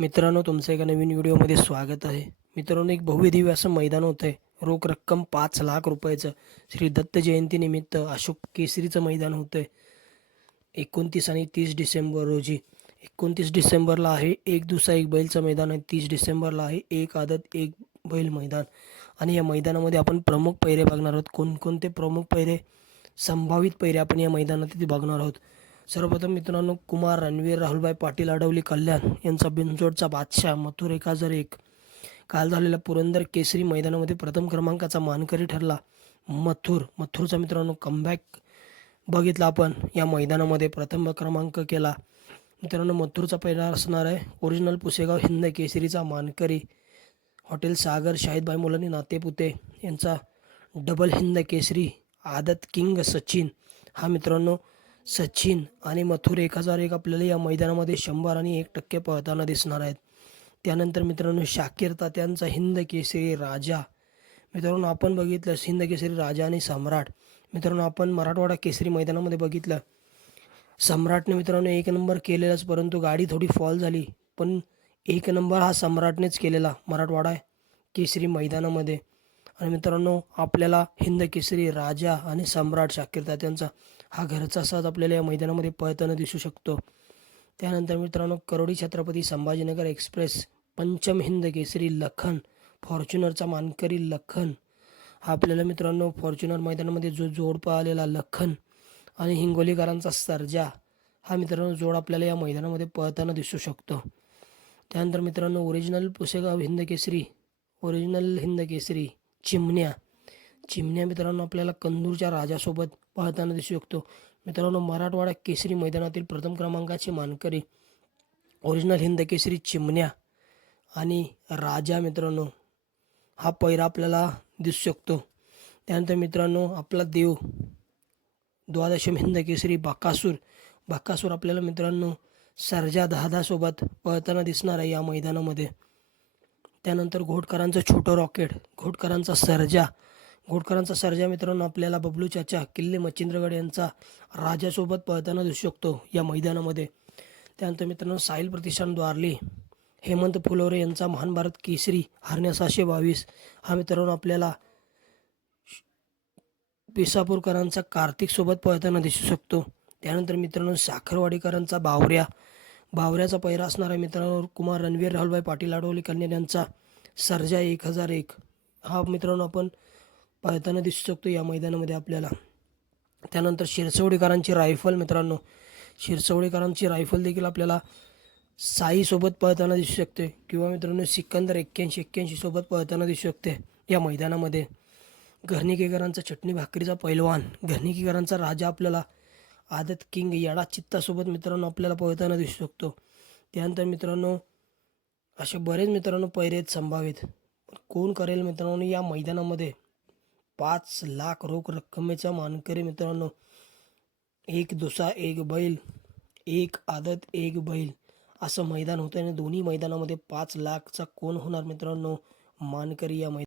मित्रांनो तुमचं एका नवीन व्हिडिओमध्ये स्वागत आहे. मित्रांनो एक भव्य असं मैदान होतं आहे रोख रक्कम पाच लाख रुपयाचं. श्री दत्त जयंतीनिमित्त अशोक केसरीचं मैदान होतं आहे एकोणतीस आणि तीस डिसेंबर रोजी. एकोणतीस डिसेंबरला आहे एक दुसरा एक बैलचं मैदान आहे तीस डिसेंबरला आहे एक आदत एक बैल मैदान. आणि या मैदानामध्ये आपण प्रमुख पैरे बघणार आहोत. कोणकोणते प्रमुख पैरे संभावित पैरे आपण या मैदानात तिथे बघणार आहोत. सर्वप्रथम मित्रांनो कुमार रणवीर राहुलभाई पाटील अडवली कल्याण यांचा बिनजोडचा बादशाह मथुर एक हजार एक. काल झालेला पुरंदर केसरी मैदानामध्ये प्रथम क्रमांकाचा मानकरी ठरला मथुर. मथुरचा मित्रांनो कमबॅक बघितला आपण. या मैदानामध्ये प्रथम क्रमांक केला. मित्रांनो मथुरचा पहिला असणार आहे ओरिजिनल पुसेगाव हिंद केसरीचा मानकरी. हॉटेल सागर शाहिदभाई मुलानी नातेपुते यांचा डबल हिंद केसरी आदत किंग सचिन. हा मित्रांनो सचिन आणि मथुर एक हजार एक आपल्याला या मैदानामध्ये शंभर आणि एक टक्के पळताना दिसणार आहेत. त्यानंतर मित्रांनो शाकीर तात्यांचा हिंद केसरी राजा. मित्रांनो आपण बघितलं हिंद केसरी राजा आणि सम्राट. मित्रांनो आपण मराठवाडा केसरी मैदानामध्ये बघितलं. सम्राटने मित्रांनो एक नंबर केलेलाच परंतु गाडी थोडी फॉल झाली. पण एक नंबर हा सम्राटनेच केलेला मराठवाडा केसरी मैदानामध्ये. आणि मित्रांनो आपल्याला हिंद केसरी राजा आणि सम्राट शाकीर तात्यांचा हा घरचा साज आपल्याला या मैदानामध्ये पळताना दिसू शकतो. त्यानंतर मित्रांनो करोडी छत्रपती संभाजीनगर एक्सप्रेस पंचम हिंद केसरी लखन फॉर्च्युनरचा मानकरी लखन. हा आपल्याला मित्रांनो फॉर्च्युनर मैदानामध्ये जो जोड पळालेला लखन आणि हिंगोलीकरांचा सर्जा हा मित्रांनो जोड आपल्याला या मैदानामध्ये पळताना दिसू शकतो. त्यानंतर मित्रांनो ओरिजिनल पुसेगाव हिंद केसरी ओरिजिनल हिंद केसरी चिमण्या. चिमण्या मित्रांनो आपल्याला कंदूरच्या राजासोबत पळताना दिसू शकतो. मित्रांनो मराठवाडा केसरी मैदानातील प्रथम क्रमांकाचे मानकरी ओरिजिनल हिंद केसरी चिमण्या आणि राजा मित्रांनो हा पैरा आपल्याला दिसू शकतो. त्यानंतर मित्रांनो आपला देव द्वादशम हिंद केसरी बाकासूर. बाकासूर आपल्याला मित्रांनो सरजा दहादासोबत पळताना दिसणार आहे या मैदानामध्ये. त्यानंतर घोटकरांचं छोटं रॉकेट घोटकरांचा सरजा घोटकरांचा सर्जा मित्रांनो आपल्याला बबलू चाचा किल्ले मच्छिंद्रगड यांचा राजासोबत पळताना दिसू शकतो या मैदानामध्ये. त्यानंतर मित्रांनो साहिल प्रतिष्ठान द्वारली हेमंत फुलोरे यांचा महान भारत केसरी हरण्या सहाशे बावीस. हा मित्रांनो आपल्याला पिसापूरकरांचा कार्तिकसोबत पळताना दिसू शकतो. त्यानंतर मित्रांनो साखरवाडीकरांचा बावऱ्या बावऱ्याचा पैरा असणारा मित्रांनो कुमार रणवीर राहुलभाई पाटील आडवली कन्या यांचा सर्जा एक हजार एक. हा मित्रांनो आपण पळताना दिसू शकतो या मैदानामध्ये आपल्याला. त्यानंतर शिरसवडीकरांची रायफल मित्रांनो. शिरसवडीकरांची रायफल देखील आपल्याला साईसोबत पळताना दिसू शकते. किंवा मित्रांनो सिकंदर एक्क्याऐंशी एक्क्याऐंशी सोबत पळताना दिसू शकते या मैदानामध्ये. घरणिकेकरांचा चटणी भाकरीचा पैलवान. घरणिकेकरांचा राजा आपल्याला आदत किंग याडा चित्तासोबत मित्रांनो आपल्याला पळताना दिसू शकतो. त्यानंतर मित्रांनो असे बरेच मित्रांनो पैरे आहेत संभावित. कोण करेल मित्रांनो या मैदानामध्ये? पाच लाख रोख रक्कमेचा मानकरी मित्रांनो. एक दुसा एक बैल एक आदत एक बैल. असं मैदान होतं आणि दोन्ही मैदानामध्ये पाच लाखचा कोण होणार मित्रांनो? मानकरी या मैदान